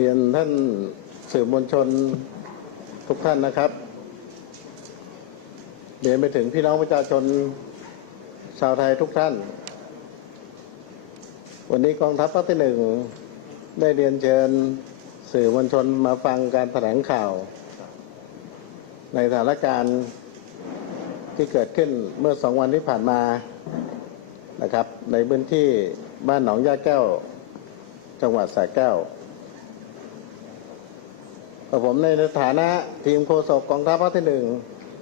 เรียนท่านสื่อมวลชนทุกท่านนะครับเรียนไปถึงพี่น้องประชาชนชาวไทยทุกท่านวันนี้กองทัพภาคที่ 1ได้เรียนเชิญสื่อมวลชนมาฟังการแถลงข่าวในสถานการณ์ที่เกิดขึ้นเมื่อ2 วันที่ผ่านมานะครับในพื้นที่บ้านหนองย่าแก้วจังหวัดสระแก้วผมในฐานะทีมโฆษกกองทัพภาคที่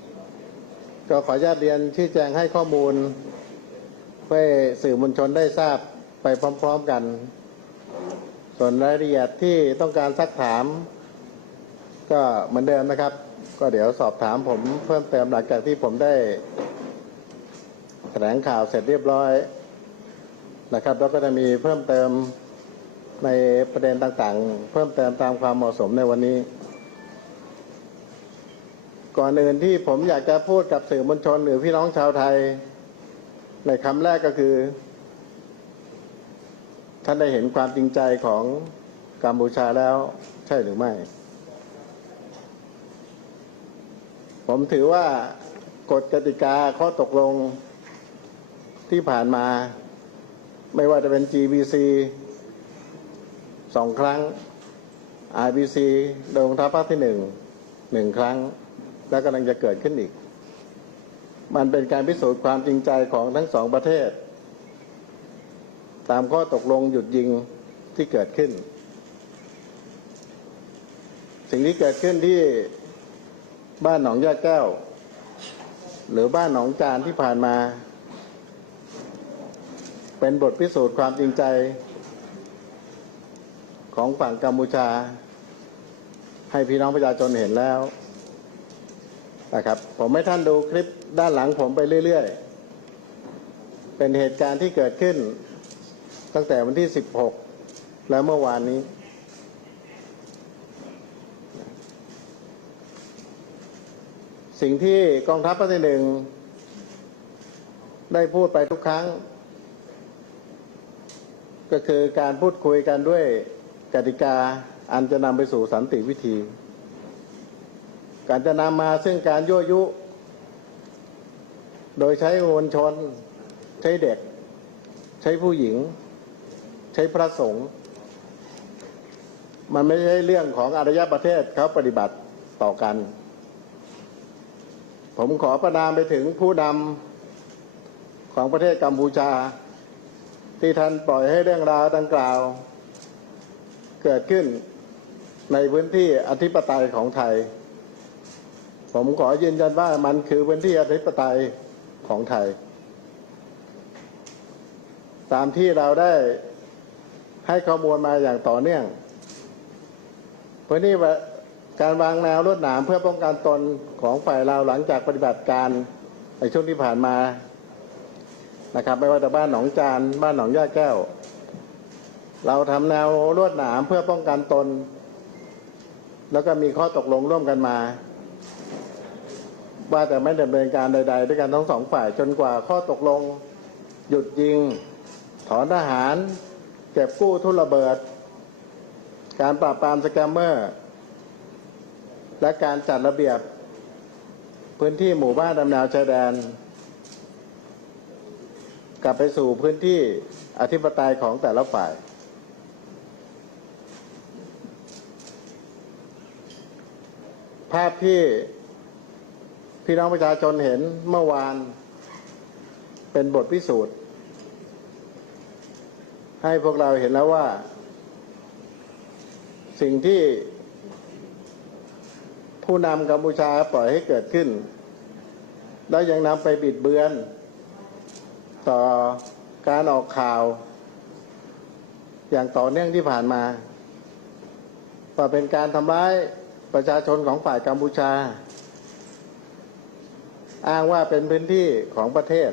1ก็ขออนุญาตเรียนชี้แจงให้ข้อมูลเพื่อสื่อมวลชนได้ทราบไปพร้อมๆกันส่วนรายละเอียดที่ต้องการซักถามก็เหมือนเดิมนะครับก็เดี๋ยวสอบถามผมเพิ่มเติมหลังจากที่ผมได้แถลงข่าวเสร็จเรียบร้อยนะครับแล้วก็จะมีเพิ่มเติมในประเด็นต่างๆเพิ่มเติมตามความเหมาะสมในวันนี้ก่อนอื่นที่ผมอยากจะพูดกับสื่อมวลชนหรือพี่น้องชาวไทยในคำแรกก็คือท่านได้เห็นความจริงใจของกัมพูชาแล้วใช่หรือไม่ผมถือว่ากฎกติกาข้อตกลงที่ผ่านมาไม่ว่าจะเป็น GBC 2 ครั้ง IBC โดยกองทัพภาคที่ 1 ครั้งและกำลังจะเกิดขึ้นอีกมันเป็นการพิสูจน์ความจริงใจของทั้งสองประเทศตามข้อตกลงหยุดยิงที่เกิดขึ้นสิ่งที่เกิดขึ้นที่บ้านหนองย่าแก้วหรือบ้านหนองจานที่ผ่านมาเป็นบทพิสูจน์ความจริงใจของฝั่งกัมพูชาให้พี่น้องประชาชนเห็นแล้วนะครับผมให้ท่านดูคลิปด้านหลังผมไปเรื่อยๆเป็นเหตุการณ์ที่เกิดขึ้นตั้งแต่วันที่16และเมื่อวานนี้สิ่งที่กองทัพภาคที่ 1ได้พูดไปทุกครั้งก็คือการพูดคุยกันด้วยกติกาอันจะนำไปสู่สันติวิธีการจะนำมาซึ่งการยั่วยุโดยใช้มวลชนใช้เด็กใช้ผู้หญิงใช้พระสงฆ์มันไม่ใช่เรื่องของอารยประเทศเขาปฏิบัติต่อกันผมขอประณามไปถึงผู้นำของประเทศกัมพูชาที่ท่านปล่อยให้เรื่องราวดังกล่าวเกิดขึ้นในพื้นที่อธิปไตยของไทยผมขอยืนยันว่ามันคือพื้นที่อธิปไตยของไทยตามที่เราได้ให้ข้อมูลมาอย่างต่อเนื่องพื้นที่การวางแนวลวดหนามเพื่อป้องกันตนของฝ่ายเราหลังจากปฏิบัติการในช่วงที่ผ่านมานะครับไม่ว่าจะบ้านหนองจานบ้านหนองย่าแก้วเราทำแนวลวดหนามเพื่อป้องกันตนแล้วก็มีข้อตกลงร่วมกันมาว่าจะไม่ดำเนินการใดๆด้วยกันทั้งสองฝ่ายจนกว่าข้อตกลงหยุดยิงถอนทหารเก็บกู้ทุนระเบิดการปราบปรามสแกมเมอร์และการจัดระเบียบพื้นที่หมู่บ้านตามแนวชายแดนกลับไปสู่พื้นที่อธิปไตยของแต่ละฝ่ายภาพที่พี่น้องประชาชนเห็นเมื่อวานเป็นบทพิสูจน์ให้พวกเราเห็นแล้วว่าสิ่งที่ผู้นำกัมพูชาปล่อยให้เกิดขึ้นแล้วยังนำไปบิดเบือนต่อการออกข่าวอย่างต่อเนื่องที่ผ่านมาว่าเป็นการทำร้ายประชาชนของฝ่ายกัมพูชาอ้างว่าเป็นพื้นที่ของประเทศ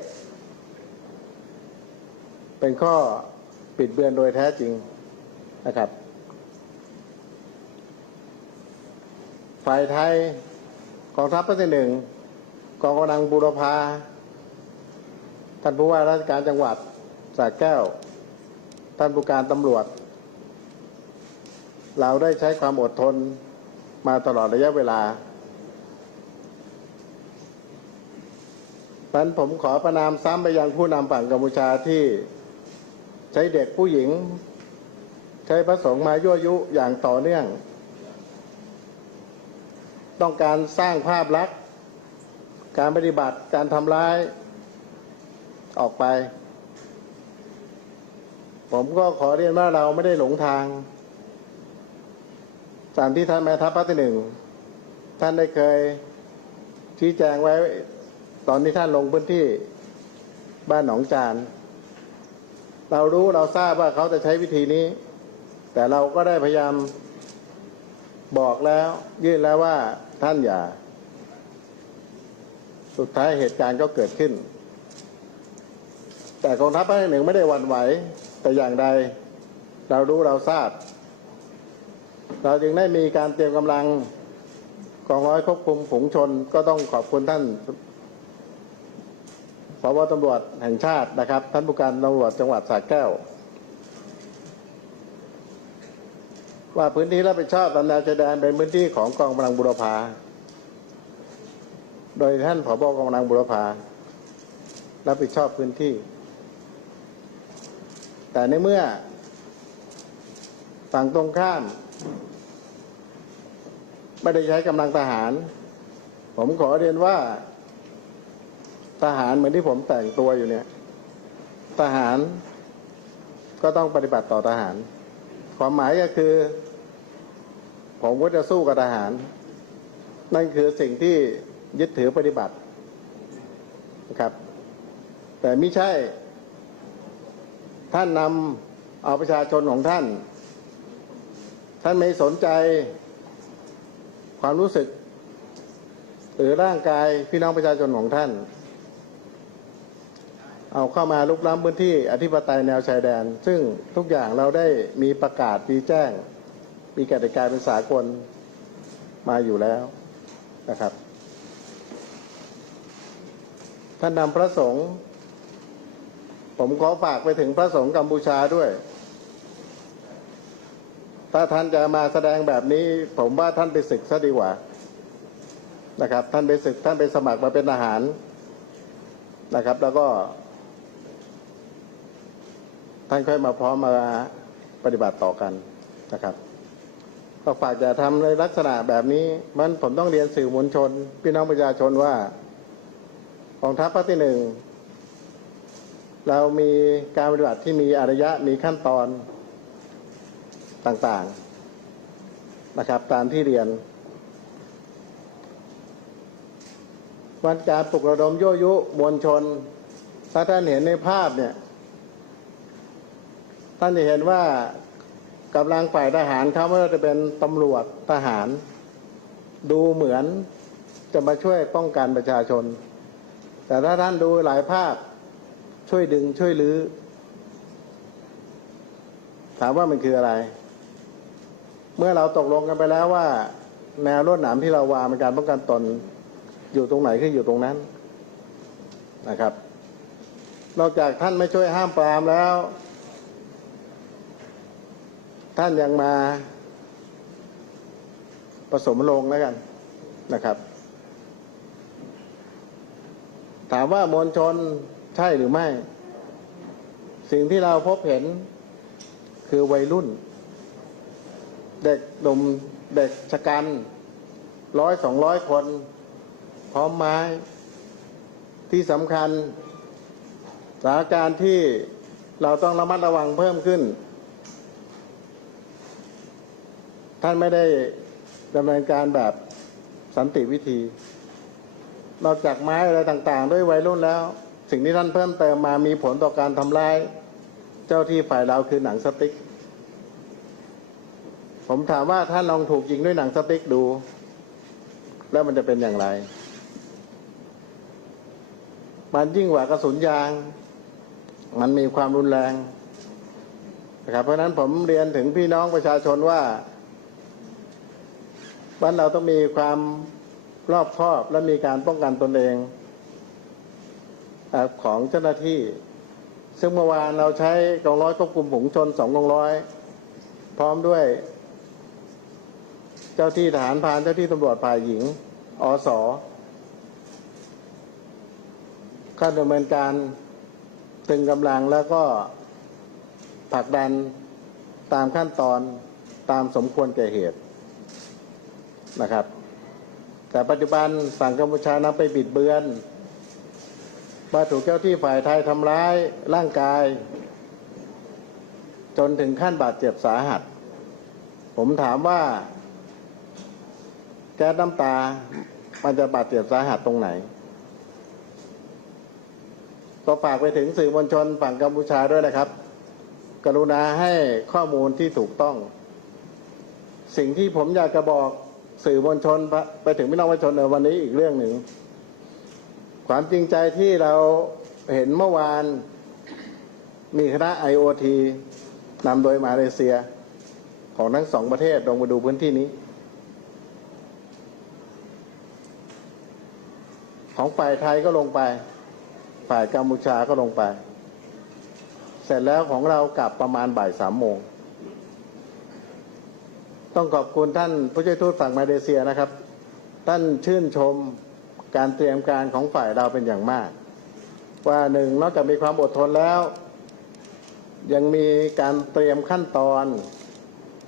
เป็นข้อบิดเบือนโดยแท้จริงนะครับฝ่ายไทยกองทัพภาคที่ 1กองกำลังบูรพาท่านผู้ว่าราชการจังหวัดสระแก้วท่านผู้การตำรวจ เราได้ใช้ความอดทนมาตลอดระยะเวลาเพราะฉะนั้นผมขอประนามซ้ำไปยังผู้นำฝั่งกัมพูชาที่ใช้เด็กผู้หญิงใช้พระสงฆ์มายั่วยุอย่างต่อเนื่องต้องการสร้างภาพลักษณ์การปฏิบัติการทำร้ายออกไปผมก็ขอเรียนว่าเราไม่ได้หลงทางตามที่ท่านแม่ทัพภาคที่ 1ท่านได้เคยชี้แจงไว้ตอนที่ท่านลงพื้นที่บ้านหนองจานเรารู้เราทราบว่าเขาจะใช้วิธีนี้แต่เราก็ได้พยายามบอกแล้วยื่นแล้วว่าท่านอย่าสุดท้ายเหตุการณ์ก็เกิดขึ้นแต่กองทัพภาคที่ 1ไม่ได้หวั่นไหวแต่อย่างใดเรารู้เราทราบเราจึงได้มีการเตรียมกำลังกองร้อยควบคุมฝูงชนก็ต้องขอบคุณท่านผบ.ตำรวจแห่งชาตินะครับท่านผู้การตำรวจจังหวัดสระแก้วว่าพื้นที่รับผิดชอบตามแนวชายแดนเป็นพื้นที่ของกองกำลังบุรพาโดยท่านผบ.กองกำลังบุรพารับผิดชอบพื้นที่แต่ในเมื่อฝั่งตรงข้ามไม่ได้ใช้กำลังทหารผมขอเรียนว่าทหารเหมือนที่ผมแต่งตัวอยู่เนี่ยทหารก็ต้องปฏิบัติต่อทหารความหมายก็คือผมก็จะสู้กับทหารนั่นคือสิ่งที่ยึดถือปฏิบัตินะครับแต่ไม่ใช่ท่านนำเอาประชาชนของท่านไม่สนใจความรู้สึกหรือร่างกายพี่น้องประชาชนของท่านเอาเข้ามาลุกล้ำพื้นที่อธิปไตยแนวชายแดนซึ่งทุกอย่างเราได้มีประกาศมีแจ้งมีกติกาเป็นสากลมาอยู่แล้วนะครับท่านนำพระสงฆ์ผมขอฝากไปถึงพระสงฆ์กัมพูชาด้วยถ้าท่านจะมาแสดงแบบนี้ผมว่าท่านไปศึกซะดีกว่านะครับท่านไปศึกท่านไปสมัครมาเป็นทหารนะครับแล้วก็ท่านค่อยมาพร้อมมาปฏิบัติต่อกันนะครับก็ฝากอย่าทำในลักษณะแบบนี้มันผมต้องเรียนสื่อมวลชนพี่น้องประชาชนว่ากองทัพภาคที่ 1เรามีการปฏิบัติที่มีอารยะมีขั้นตอนต่างๆนะครับตามที่เรียนวันการปลุกระดมยั่วยุมวลชนถ้าท่านเห็นในภาพเนี่ยท่านจะเห็นว่ากำลังฝ่ายทหารเขาไม่ว่าจะเป็นตำรวจทหารดูเหมือนจะมาช่วยป้องกันประชาชนแต่ถ้าท่านดูหลายภาพช่วยดึงช่วยลื้อถามว่ามันคืออะไรเมื่อเราตกลงกันไปแล้วว่าแนวลวดหนามที่เราวางเป็นการป้องกันตนอยู่ตรงไหนคืออยู่ตรงนั้นนะครับนอกจากท่านไม่ช่วยห้ามปรามแล้วท่านยังมาผสมลงแล้วกันนะครับถามว่ามวลชนใช่หรือไม่สิ่งที่เราพบเห็นคือวัยรุ่นเด็กหนุ่มเด็กชะกัน100-200 คนพร้อมไม้ที่สำคัญสถานการณ์ที่เราต้องระมัดระวังเพิ่มขึ้นท่านไม่ได้ดำเนินการแบบสันติวิธีนอกจากไม้อะไรต่างๆด้วยวัยรุ่นแล้วสิ่งที่ท่านเพิ่มเติมมามีผลต่อการทำร้ายเจ้าที่ฝ่ายเราคือหนังสติ๊กผมถามว่าท่านลองถูกยิงด้วยหนังสติ๊กดูแล้วมันจะเป็นอย่างไรมันยิ่งกว่ากระสุนยางมันมีความรุนแรงนะครับเพราะฉะนั้นผมเรียนถึงพี่น้องประชาชนว่าเราต้องมีความรอบคอบและมีการป้องกันตนเองของเจ้าหน้าที่ซึ่งเมื่อวานเราใช้กองร้อยควบคุมฝูงชน2 กองร้อยพร้อมด้วย เจ้าที่ทหารพรานเจ้าที่ตำรวจฝ่ายหญิงอสเข้าดำเนินการตึงกำลังแล้วก็ผลักดันตามขั้นตอนตามสมควรแก่เหตุนะครับแต่ปัจจุบันฝั่งกัมพูชานำไปบิดเบือนว่าถูกเจ้าที่ฝ่ายไทยทำร้ายร่างกายจนถึงขั้นบาดเจ็บสาหัสผมถามว่าแก๊สน้ำตามันจะบาดเจ็บสาหัสตรงไหนก็ฝากไปถึงสื่อมวลชนฝั่งกัมพูชาด้วยนะครับกรุณาให้ข้อมูลที่ถูกต้องสิ่งที่ผมอยากจะบอกสื่อมวลชนไปถึงพี่น้องประชาชนในวันนี้อีกเรื่องหนึ่งความจริงใจที่เราเห็นเมื่อวานมีคณะ IOT นำโดยมาเลเซียของทั้งสองประเทศลงมาดูพื้นที่นี้ของฝ่ายไทยก็ลงไปฝ่ายกัมพูชาก็ลงไปเสร็จแล้วของเรากลับประมาณบ่าย3 โมงต้องขอบคุณท่านผู้ช่วยทูตฝั่งมาเลเซียนะครับท่านชื่นชมการเตรียมการของฝ่ายเราเป็นอย่างมากว่าหนึ่งนอกจากมีความอดทนแล้วยังมีการเตรียมขั้นตอน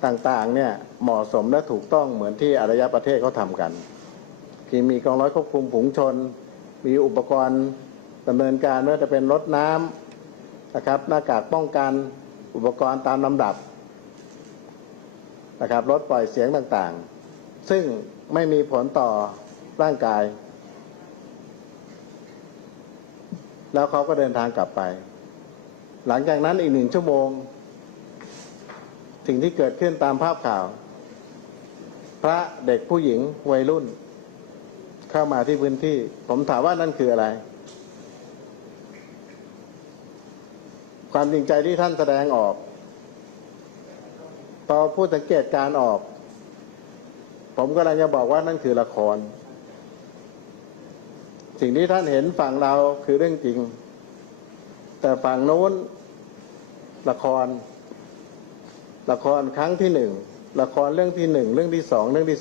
ต่างๆเนี่ยเหมาะสมและถูกต้องเหมือนที่อารยประเทศเขาทำกันที่มีกองร้อยควบคุมฝูงชนมีอุปกรณ์ดำเนินการไม่ว่าจะเป็นรถน้ำนะครับหน้ากากป้องกันอุปกรณ์ตามลำดับนะครับรถปล่อยเสียงต่างๆซึ่งไม่มีผลต่อร่างกายแล้วเขาก็เดินทางกลับไปหลังจากนั้นอีก1 ชั่วโมงสิ่งที่เกิดขึ้นตามภาพข่าวพระเด็กผู้หญิงวัยรุ่นเข้ามาที่พื้นที่ผมถามว่านั่นคืออะไรความจริงใจที่ท่านแสดงออกพอผู้สังเกตการออกผมกำลังจะบอกว่านั่นคือละครสิ่งที่ท่านเห็นฝั่งเราคือเรื่องจริงแต่ฝั่งโน้นละครครั้งที่1ละครเรื่องที่1เรื่องที่2เรื่องที่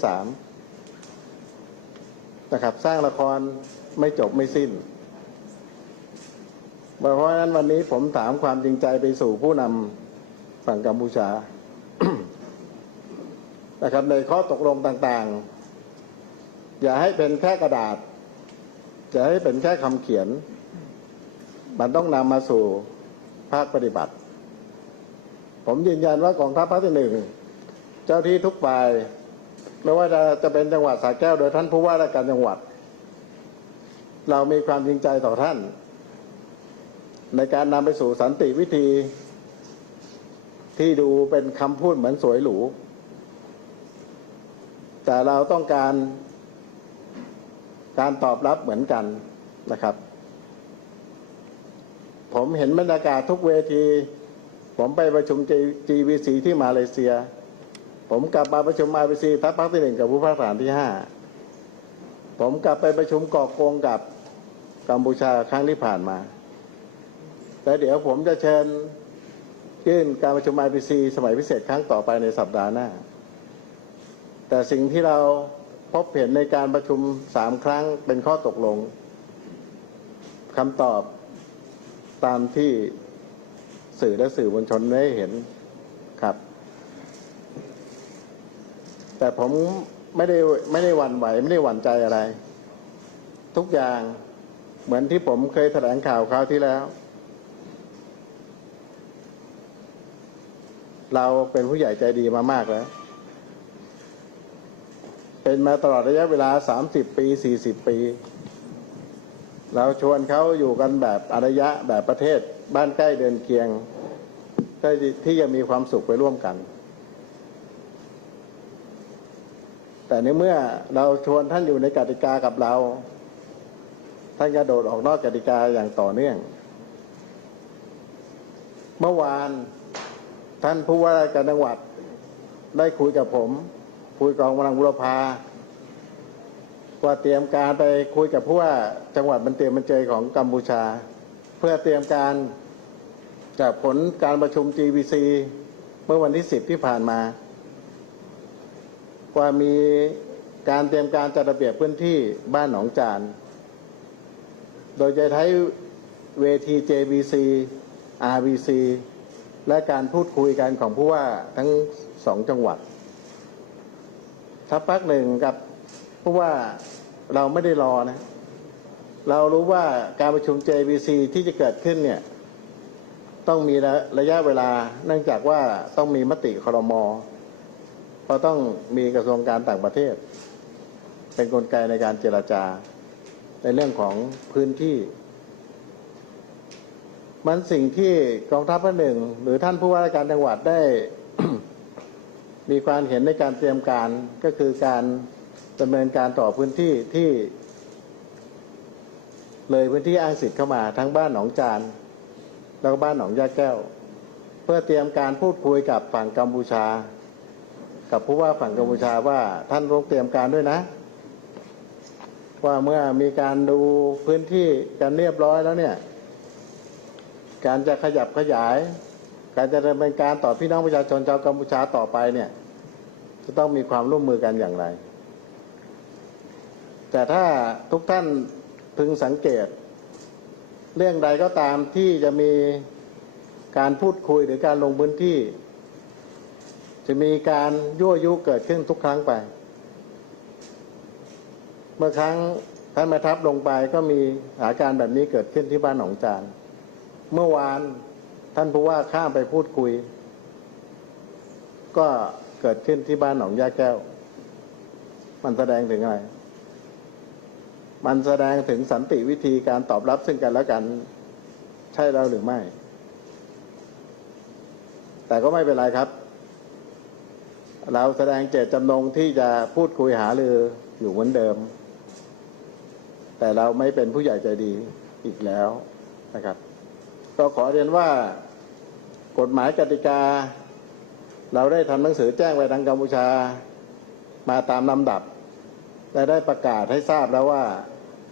3นะครับสร้างละครไม่จบไม่สิ้นเพราะฉะนั้นวันนี้ผมถามความจริงใจไปสู่ผู้นำฝั่งกัมพูชา นะครับในข้อตกลงต่างๆอย่าให้เป็นแค่กระดาษอย่าให้เป็นแค่คำเขียนมันต้องนำมาสู่ภาคปฏิบัติผมยืนยันว่ากองทัพภาคที่1เจ้าที่ทุกฝ่ายไม่ว่าจะเป็นจังหวัดสระแก้วโดยท่านผู้ว่าราชการจังหวัดเรามีความจริงใจต่อท่านในการนำไปสู่สันติวิธีที่ดูเป็นคำพูดเหมือนสวยหรูแต่เราต้องการตอบรับเหมือนกันนะครับผมเห็นบรรยากาศทุกเวทีผมไปประชุม GVC ที่มาเลเซียผมกลับมาประชุม IPC ทัพภาคที่1กับผู้ภาคฐานที่5ผมกลับไปประชุมก่อกงกับกัมพูชาครั้งที่ผ่านมาแต่เดี๋ยวผมจะเชิญยื่นการประชุม IPC สมัยพิเศษครั้งต่อไปในสัปดาห์หน้าแต่สิ่งที่เราพบเห็นในการประชุม3 ครั้งเป็นข้อตกลงคำตอบตามที่สื่อและสื่อมวลชนได้เห็นครับแต่ผมไม่ได้หวั่นไหวไม่ได้หวั่นใจอะไรทุกอย่างเหมือนที่ผมเคยแถลงข่าวคราวที่แล้วเราเป็นผู้ใหญ่ใจดีมามากแล้วเป็นมาตลอดระยะเวลา30 ปี40 ปีเราชวนเขาอยู่กันแบบอารยะแบบประเทศบ้านใกล้เดินเคียงที่จะมีความสุขไปร่วมกันแต่ในเมื่อเราชวนท่านอยู่ในกติกากับเราท่านกระโดดออกนอกกติกาอย่างต่อเนื่องเมื่อวานท่านผู้ว่าราชการจังหวัดได้คุยกับผมคุยกับกองกำลังบุรพาว่าเตรียมการไปคุยกับผู้ว่าจังหวัดบันเตียมันเจยของกัมพูชาเพื่อเตรียมการจากผลการประชุม GVC เมื่อวันที่10ที่ผ่านมา ว่ามีการเตรียมการจัดระเบียบพื้นที่บ้านหนองจานโดยจะใช้เวที JBC RBC และการพูดคุยกันของผู้ว่าทั้ง2จังหวัดทัพภาคหนึ่งกับผู้ว่าเราไม่ได้รอนะเรารู้ว่าการประชุม JBC ที่จะเกิดขึ้นเนี่ยต้องมีระยะเวลาเนื่องจากว่าต้องมีมติครม.เพราะต้องมีกระทรวงการต่างประเทศเป็นกลไกในการเจรจาในเรื่องของพื้นที่มันสิ่งที่กองทัพภาคหนึ่งหรือท่านผู้ว่าราชการจังหวัดได้ มีความเห็นในการเตรียมการก็คือการดำเนินการต่อพื้นที่ที่เลยพื้นที่อ้างสิทธิ์เข้ามาทั้งบ้านหนองจานแล้วก็บ้านหนองยาแก้วเพื่อเตรียมการพูดคุยกับฝั่งกัมพูชากับผู้ว่าฝั่งกัมพูชาว่าท่านต้องเตรียมการด้วยนะว่าเมื่อมีการดูพื้นที่กันเรียบร้อยแล้วเนี่ยการจะขยับขยายการจะดำเนินการต่อพี่น้องประชาชนชาวกัมพูชาต่อไปเนี่ยจะต้องมีความร่วมมือกันอย่างไรแต่ถ้าทุกท่านพึงสังเกตเรื่องใดก็ตามที่จะมีการพูดคุยหรือการลงพื้นที่จะมีการยั่วยุเกิดขึ้นทุกครั้งไปเมื่อครั้งท่านแม่ทัพลงไปก็มีสถานการณ์แบบนี้เกิดขึ้นที่บ้านหนองจานเมื่อวานท่านผู้ว่าข้ามไปพูดคุยก็เกิดขึ้นที่บ้านหนองยาแก้วมันแสดงถึงอะไรมันแสดงถึงสันติวิธีการตอบรับซึ่งกันและกันใช่แล้วหรือไม่แต่ก็ไม่เป็นไรครับเราแสดงเจตจำนงที่จะพูดคุยหารืออยู่เหมือนเดิมแต่เราไม่เป็นผู้ใหญ่ใจดีอีกแล้วนะครับก็ขอเรียนว่ากฎหมายกติกาเราได้ทำหนังสือแจ้งไปทางกัมพูชามาตามลำดับและได้ประกาศให้ทราบแล้วว่า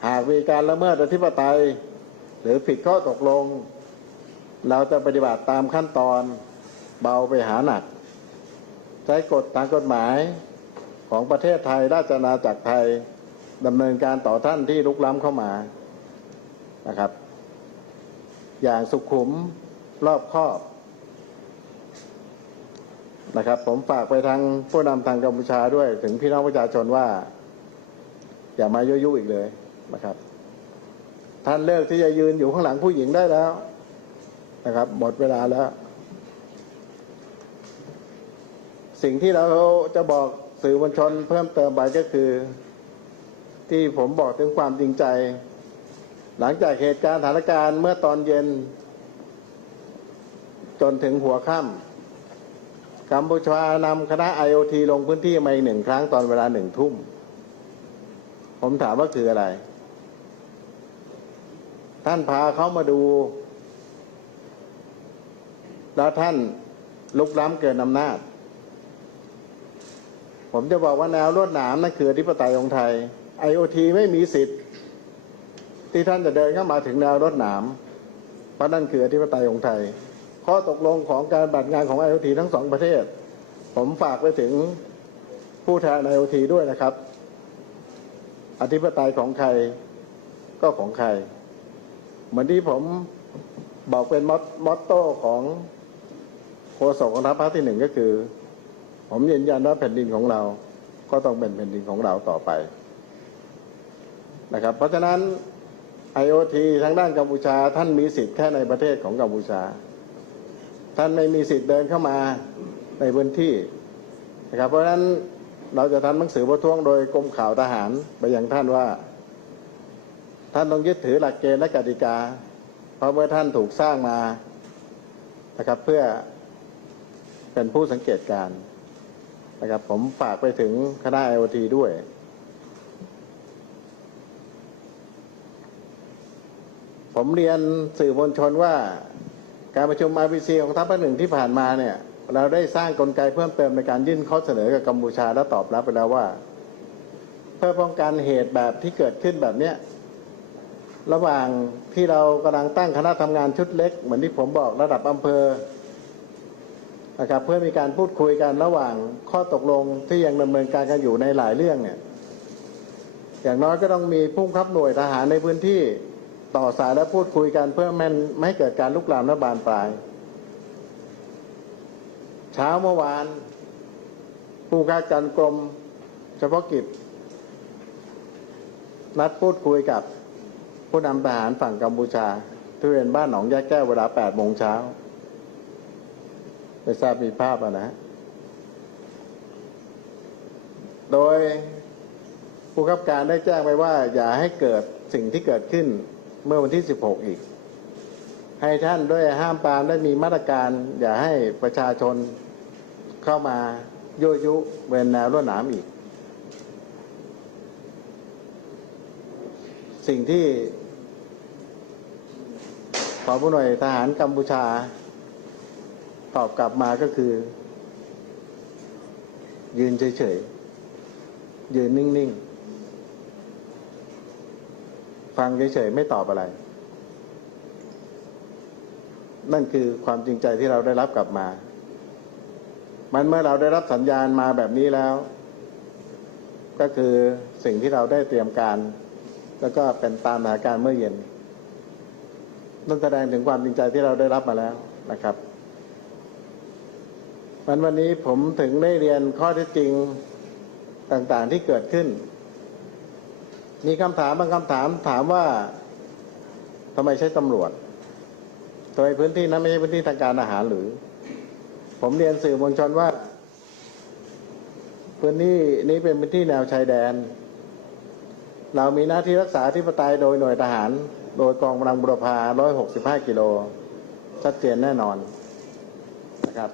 หากมีการละเมิดอธิปไตยหรือผิดข้อตกลงเราจะปฏิบัติตามขั้นตอนเบาไปหาหนักใช้กฎตามกฎหมายของประเทศไทยราชอาณาจักรไทยดำเนินการต่อท่านที่ลุกล้ำเข้ามานะครับอย่างสุขุมรอบคอบนะครับผมฝากไปทางผู้นำทางกัมพูชาด้วยถึงพี่น้องประชาชนว่าอย่ามายั่วยุอีกเลยนะครับท่านเลิกที่จะยืนอยู่ข้างหลังผู้หญิงได้แล้วนะครับหมดเวลาแล้วสิ่งที่เราจะบอกสื่อมวลชนเพิ่มเติมไปก็คือที่ผมบอกถึงความจริงใจหลังจากเหตุการณ์สถานการณ์เมื่อตอนเย็นจนถึงหัวค่ำกัมพูชานำคณะ IOT ลงพื้นที่มาอีก1 ครั้งตอนเวลา1 ทุ่มผมถามว่าคืออะไรท่านพาเขามาดูแล้วท่านลุกล้ำเกินอำนาจผมจะบอกว่าแนวลวดหนามนั่นคืออธิปไตยของไทย IOT ไม่มีสิทธิ์ที่ท่านจะเดินเข้ามาถึงแนวลวดหนามเพราะนั่นคืออธิปไตยของไทยข้อตกลงของการปฏิบัติงานของ IOT ทั้ง2 ประเทศผมฝากไปถึงผู้แทน IOT ด้วยนะครับอธิปไตยของใครก็ของใครเหมือนที่ผมบอกเป็นมอตโต้ของโฆษกกองทัพภาคที่1ก็คือผมยืนยันว่าแผ่นดินของเราก็ต้องเป็นแผ่นดินของเราต่อไปนะครับเพราะฉะนั้น IOT ทางด้านกัมพูชาท่านมีสิทธิ์แค่ในประเทศของกัมพูชาท่านไม่มีสิทธิ์เดินเข้ามาในพื้นที่นะครับเพราะฉะนั้นเราจะทำหนังสือประท้วงโดยกรมข่าวทหารไปยังท่านว่าท่านต้องยึดถือหลักเกณฑ์และกติกาเพราะเมื่อท่านถูกสร้างมานะครับเพื่อเป็นผู้สังเกตการณ์นะครับผมฝากไปถึงคณะ IOT ด้วยผมเรียนสื่อมวลชนว่าการประชุม RBC ของทัพภาค 1ที่ผ่านมาเนี่ยเราได้สร้างกลไกเพิ่มเติมในการยื่นข้อเสนอกับกัมพูชาและตอบรับไปแล้วว่าเพื่อป้องกันเหตุแบบที่เกิดขึ้นแบบเนี้ยระหว่างที่เรากำลังตั้งคณะทำงานชุดเล็กเหมือนที่ผมบอกระดับอำเภอ นะครับเพื่อมีการพูดคุยกันระหว่างข้อตกลงที่ยังดำเนินการกันอยู่ในหลายเรื่องเนี่ยอย่างน้อยก็ต้องมีผู้บังคับหน่วยทหารในพื้นที่ต่อสายและพูดคุยกันเพื่อไม่ให้เกิดการลุกลามและบานปลายเช้าเมื่อวานผู้การการกรมเฉพาะกิจนัดพูดคุยกับผู้นำทหารฝั่งกัมพูชาที่บริเวณบ้านหนองยะแก้วเวลา 8 โมงเช้าไม่ทราบมีภาพนะ โดยผู้บังคับการได้แจ้งไปว่าอย่าให้เกิดสิ่งที่เกิดขึ้นเมื่อวันที่ 16 อีกให้ท่านด้วยห้ามปรามได้มีมาตรการอย่าให้ประชาชนเข้ามายั่วยุบริเวณแนวรั้วหนามอีกสิ่งที่ผอ.หน่วยทหารกัมพูชาตอบกลับมาก็คือยืนเฉยๆยืนนิ่งๆฟังเฉยๆไม่ตอบอะไรนั่นคือความจริงใจที่เราได้รับกลับมามันเมื่อเราได้รับสัญญาณมาแบบนี้แล้วก็คือสิ่งที่เราได้เตรียมการแล้วก็เป็นตามสถานการณ์เมื่อเย็นนั่นแสดงถึงความจริงใจที่เราได้รับมาแล้วนะครับวันนี้ผมถึงได้เรียนข้อเท็จจริงต่างๆที่เกิดขึ้นมีคำถามบางคำถามถามว่าทำไมใช้ตำรวจโดยพื้นที่นั้นไม่ใช่พื้นที่ทางการอาหารหรือผมเรียนสื่อมวลชนว่าพื้นที่นี้เป็นพื้นที่แนวชายแดนเรามีหน้าที่รักษาอธิปไตยโดยหน่วยทหารโดยกองกำลังบุรพา165 กิโลชัดเจนแน่นอนนะครับ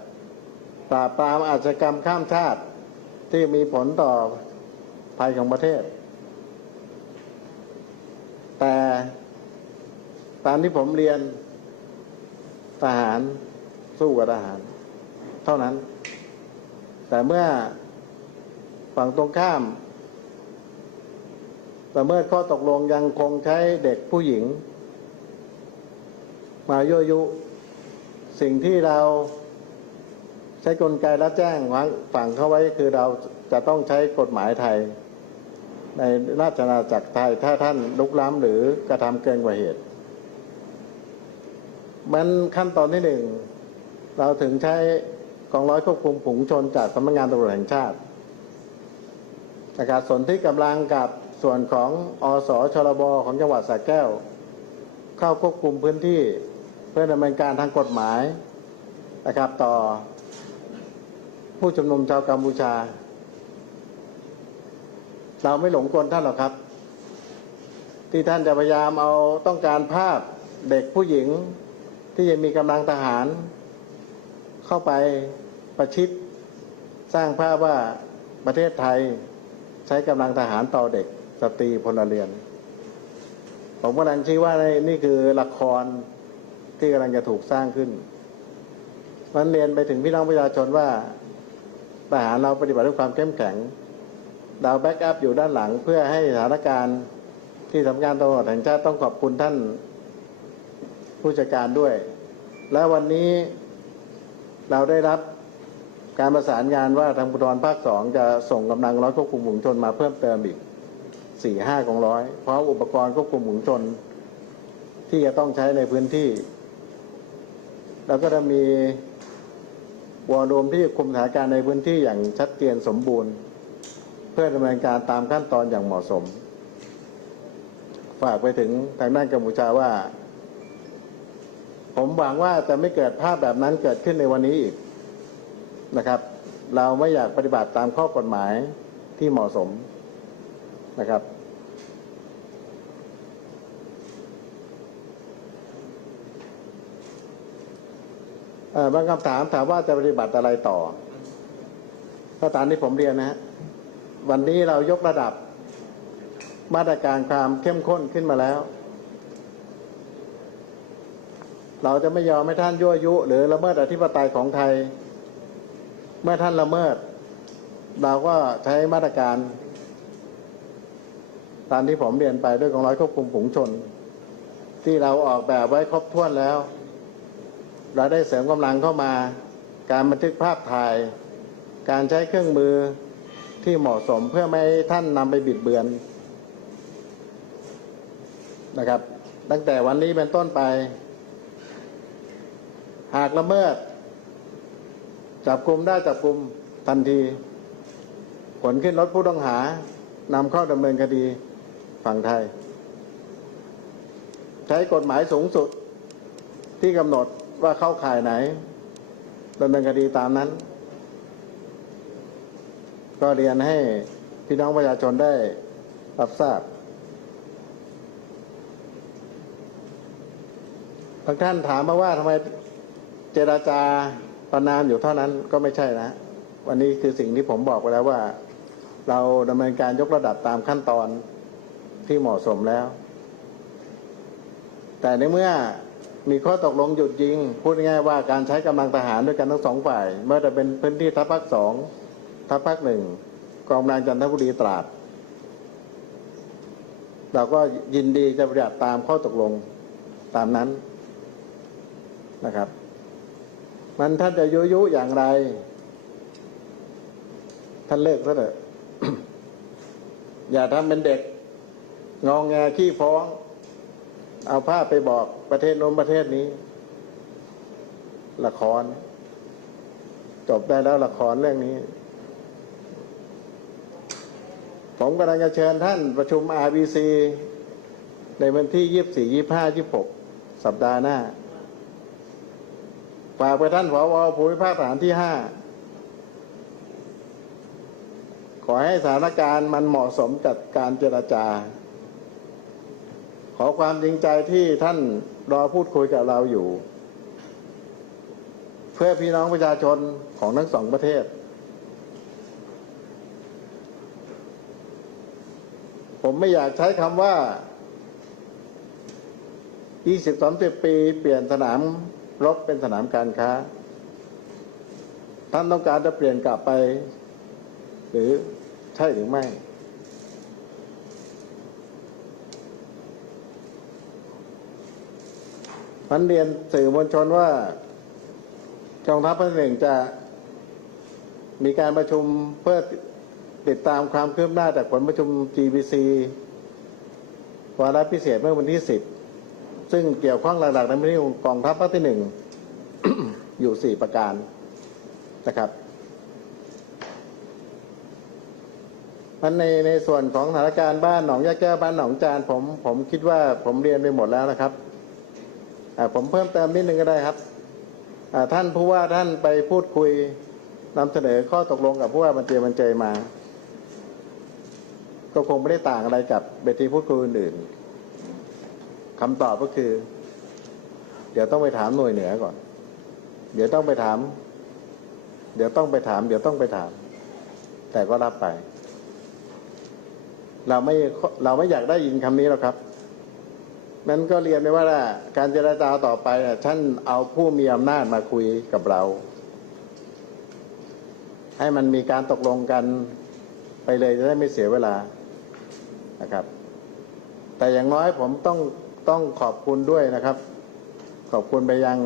ปราบปรามอาชญากรรมข้ามชาติที่มีผลต่อภัยของประเทศแต่ตามที่ผมเรียนทหารสู้กับทหารเท่านั้นแต่เมื่อฝั่งตรงข้ามแต่เมื่อข้อตกลงยังคงใช้เด็กผู้หญิงมายั่วยุสิ่งที่เราใช้กลไกและแจ้งฝั่งเข้าไว้คือเราจะต้องใช้กฎหมายไทยในราชอาณาจักรไทยถ้าท่านลุกล้ำหรือกระทำเกินกว่าเหตุมันขั้นตอนที่หนึ่งเราถึงใช้กองร้อยควบคุมฝูงชนจากสำนักงานตำรวจแห่งชาตินะครับส่วนที่กำลังกับส่วนของอสชลบของจังหวัดสระแก้วเข้าควบคุมพื้นที่เพื่อดำเนินการทางกฎหมายนะครับต่อผู้ชุมนุมชาวกัมพูชาเราไม่หลงกลท่านหรอกครับที่ท่านจะพยายามเอาต้องการภาพเด็กผู้หญิงที่จะมีกำลังทหารเข้าไปประชิดสร้างภาพว่าประเทศไทยใช้กำลังทหารต่อเด็กสตรีพลเรือนผมกำลังชี้ว่านี่คือละครที่กำลังจะถูกสร้างขึ้นมันเรียนไปถึงพี่น้องประชาชนว่าทหารเราปฏิบัติด้วยความเข้มแข็งเราแบ็กอัพอยู่ด้านหลังเพื่อให้สถานการณ์ที่สำนักงานตำรวจแห่งชาติต้องขอบคุณท่านผู้จัดการด้วยและวันนี้เราได้รับการประสานงานว่าทางภูธรภาค 2จะส่งกำลังร้อยควบคุมฝูงชนมาเพิ่มเติมอีก 4-5 กองร้อยเพราะอุปกรณ์ควบคุมฝูงชนที่จะต้องใช้ในพื้นที่แล้วก็จะมีวอลลุ่มที่คุมสถานการณ์ในพื้นที่อย่างชัดเจนสมบูรณ์เพื่อดำเนินการตามขั้นตอนอย่างเหมาะสมฝากไปถึงทางด้านกัมพูชาว่าผมหวังว่าจะไม่เกิดภาพแบบนั้นเกิดขึ้นในวันนี้อีกนะครับเราไม่อยากปฏิบัติตามข้อกฎหมายที่เหมาะสมนะครับบางคำถามว่าจะปฏิบัติอะไรต่อก็ตามที่ผมเรียนนะฮะวันนี้เรายกระดับมาตรการความเข้มข้นขึ้นมาแล้วเราจะไม่ยอมให้ท่านยั่วยุหรือละเมิดอธิปไตยของไทยเมื่อท่านละเมิดเราก็ใช้มาตรการตามที่ผมเรียนไปด้วยกองร้อยควบคุมฝูงชนที่เราออกแบบไว้ครบถ้วนแล้วเราได้เสริมกำลังเข้ามา การบันทึกภาพถ่าย การใช้เครื่องมือที่เหมาะสมเพื่อไม่ให้ท่านนำไปบิดเบือนนะครับตั้งแต่วันนี้เป็นต้นไปหากละเมิดจับกุมได้จับกุมทันทีขนขึ้นรถผู้ต้องหานำเข้าดำเนินคดีฝั่งไทยใช้กฎหมายสูงสุดที่กำหนดว่าเข้าข่ายไหนดำเนินคดีตามนั้นก็เรียนให้พี่น้องประชาชนได้รับทราบบางท่านถามมาว่าทำไมเจรจาประนามอยู่เท่านั้นก็ไม่ใช่นะวันนี้คือสิ่งที่ผมบอกไปแล้วว่าเราดำเนินการยกระดับตามขั้นตอนที่เหมาะสมแล้วแต่ในเมื่อมีข้อตกลงหยุดยิงพูดง่ายๆว่าการใช้กำลังทหารด้วยกันทั้งสองฝ่ายไม่ว่าจะเป็นพื้นที่ทัพภาค2ทัพภาค1กองกำลังจันทบุรีตราดเราก็ยินดีจะปฏิบัติตามข้อตกลงตามนั้นนะครับมันท่านจะยุอย่างไรท่านเลิกซะเถอะ อย่าทำเป็นเด็กงองแงขี้ฟ้องเอาภาพไปบอกประเทศโน้นประเทศนี้ละครจบได้แล้วละครเรื่องนี้ผมกำลังจะเชิญท่านประชุม RBC ในวันที่24 25 26สัปดาห์หน้าฝากไปท่านผอ.ภูมิภาคทหารที่ 5ขอให้สถานการณ์มันเหมาะสมกับการเจรจาขอความจริงใจที่ท่านรอพูดคุยกับเราอยู่เพื่อพี่น้องประชาชนของทั้งสองประเทศผมไม่อยากใช้คำว่า20-30 ปีเปลี่ยนสนามรบเป็นสนามการค้าท่านต้องการจะเปลี่ยนกลับไปหรือใช่หรือไม่มันเรียนสื่อมวลชนว่ากองทัพภาคที่ 1จะมีการประชุมเพื่อติดตามความคืบหน้าจากผลประชุม GBC วาระพิเศษเมื่อวันที่ 10ซึ่งเกี่ยวข้องหลักๆในพื้นที่กองทัพภาคที่ 1 อยู่ 4 ประการนะครับมันในส่วนของสถานการณ์บ้านหนองยะแก้วบ้านหนองจานผมคิดว่าผมเรียนไปหมดแล้วนะครับผมเพิ่มเติมนิดนึงก็ได้ครับท่านผู้ว่าท่านไปพูดคุยนำเสนอข้อตกลงกับผู้ว่าบัญเจยมาก็คงไม่ได้ต่างอะไรกับเวทีพูดคุยอื่นๆคำตอบก็คือเดี๋ยวต้องไปถามหน่วยเหนือก่อนเดี๋ยวต้องไปถามแต่ก็รับไปเราไม่อยากได้ยินคำนี้หรอกครับนั้นก็เรียนไปว่าการเจรจาต่อไปท่านเอาผู้มีอำนาจมาคุยกับเราให้มันมีการตกลงกันไปเลยจะได้ไม่เสียเวลานะครับแต่อย่างน้อยผมต้องขอบคุณด้วยนะครับขอบคุณไปยัง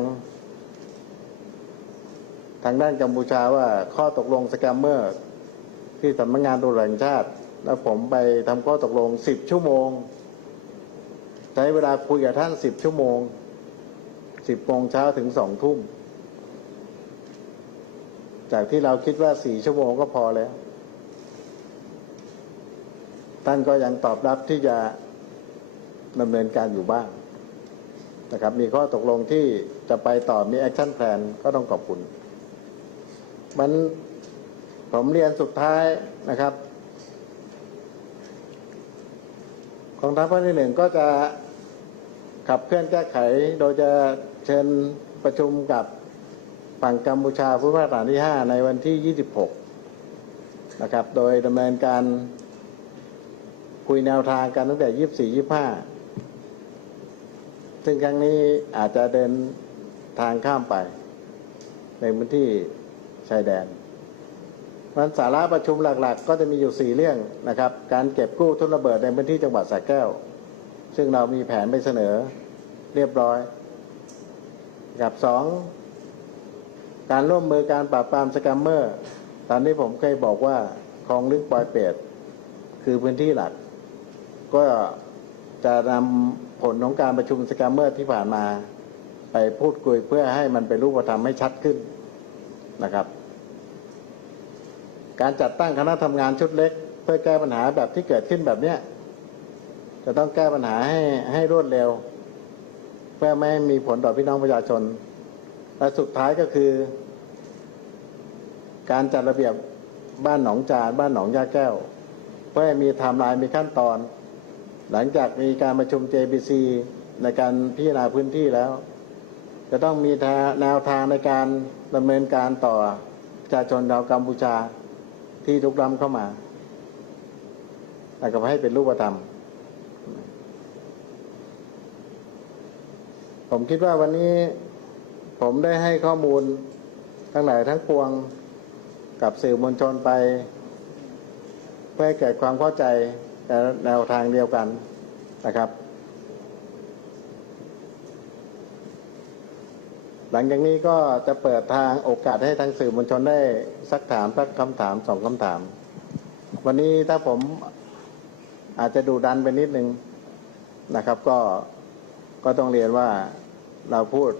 ทางด้านกัมพูชาว่าข้อตกลงสแกมเมอร์ที่สำนักงานตำรวจแห่งชาติแล้วผมไปทำข้อตกลง10 ชั่วโมงใช้เวลาคุยกับท่าน10 ชั่วโมง10 โมงเช้าถึง2 ทุ่มจากที่เราคิดว่า4 ชั่วโมงก็พอแล้วท่านก็ยังตอบรับที่จะดำเนินการอยู่บ้างนะครับมีข้อตกลงที่จะไปต่อมีแอคชั่นแพลนก็ต้องขอบคุณผมเรียนสุดท้ายนะครับกองทัพภาคที่ 1ก็จะขับเคลื่อนแก้ไขโดยจะเชิญประชุมกับฝั่งกัมพูชาภูมิภาคฐานที่ 5ในวันที่ 26นะครับโดยดำเนินการคุยแนวทางกันตั้งแต่ 24-25ซึ่งครั้งนี้อาจจะเดินทางข้ามไปในพื้นที่ชายแดนมันสาระประชุมหลักๆก็จะมีอยู่4 เรื่องนะครับการเก็บกู้ทุนระเบิดในพื้นที่จังหวัดสระแก้วซึ่งเรามีแผนไปเสนอเรียบร้อยกับ2 การร่วมมือการปราบปรามสแกมเมอร์ตามที่ผมเคยบอกว่าคลองลึกปอยเปรตคือพื้นที่หลักก็จะนำผลของการประชุมสแกมเมอร์ที่ผ่านมาไปพูดคุยเพื่อให้มันเป็นรูปธรรมให้ชัดขึ้นนะครับการจัดตั้งคณะทำงานชุดเล็กเพื่อแก้ปัญหาแบบที่เกิดขึ้นแบบนี้จะต้องแก้ปัญหาให้รวดเร็วเพื่อไม่ให้มีผลต่อพี่น้องประชาชนและสุดท้ายก็คือการจัดระเบียบบ้านหนองจานบ้านหนองยาแก้วเพื่อให้มีไทม์ไลน์มีขั้นตอนหลังจากมีการประชุม JBC ในการพิจารณาพื้นที่แล้วจะต้องมีแนวทางในการดำเนินการต่อประชาชนชาวกัมพูชาที่ลุกล้ำเข้ามาแล้วก็ให้เป็นรูปธรรมผมคิดว่าวันนี้ผมได้ให้ข้อมูลทั้งหลายทั้งปวงกับสื่อมวลชนไปเพื่อให้เกิดความเข้าใจในแนวทางเดียวกันนะครับหลังจากนี้ก็จะเปิดทางโอกาสให้ทางสื่อมวลชนได้สักคำถาม2 คำถามวันนี้ถ้าผมอาจจะดุดันไปนิดนึงนะครับก็ต้องเรียนว่าเราพูด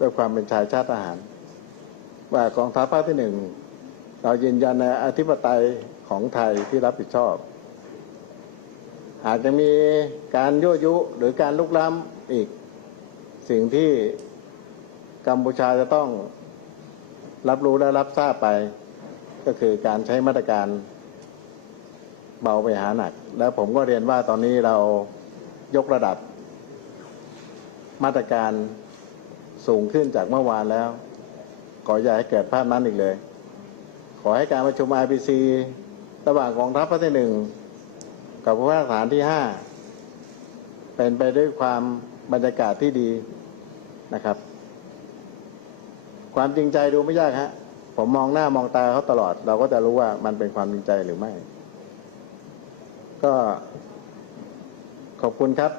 ด้วยความเป็นชายชาติทหารว่ากองทัพภาคที่ 1เรายืนยันในอธิปไตยของไทยที่รับผิดชอบอาจจะมีการยั่วยุหรือการลุกล้ำอีกสิ่งที่กัมพูชาจะต้องรับรู้และรับทราบไปก็คือการใช้มาตรการเบาไปหาหนักและผมก็เรียนว่าตอนนี้เรายกระดับมาตรการสูงขึ้นจากเมื่อวานแล้วขออย่าให้เกิดภาพนั้นอีกเลยขอให้การประชุม IPC ระหว่างกองทัพภาคที่ 1กับผู้ว่าทหารที่ 5เป็นไปด้วยความบรรยากาศที่ดีนะครับความจริงใจดูไม่ยากฮะผมมองหน้ามองตาเขาตลอดเราก็จะรู้ว่ามันเป็นความจริงใจหรือไม่ก็ขอบคุณครับ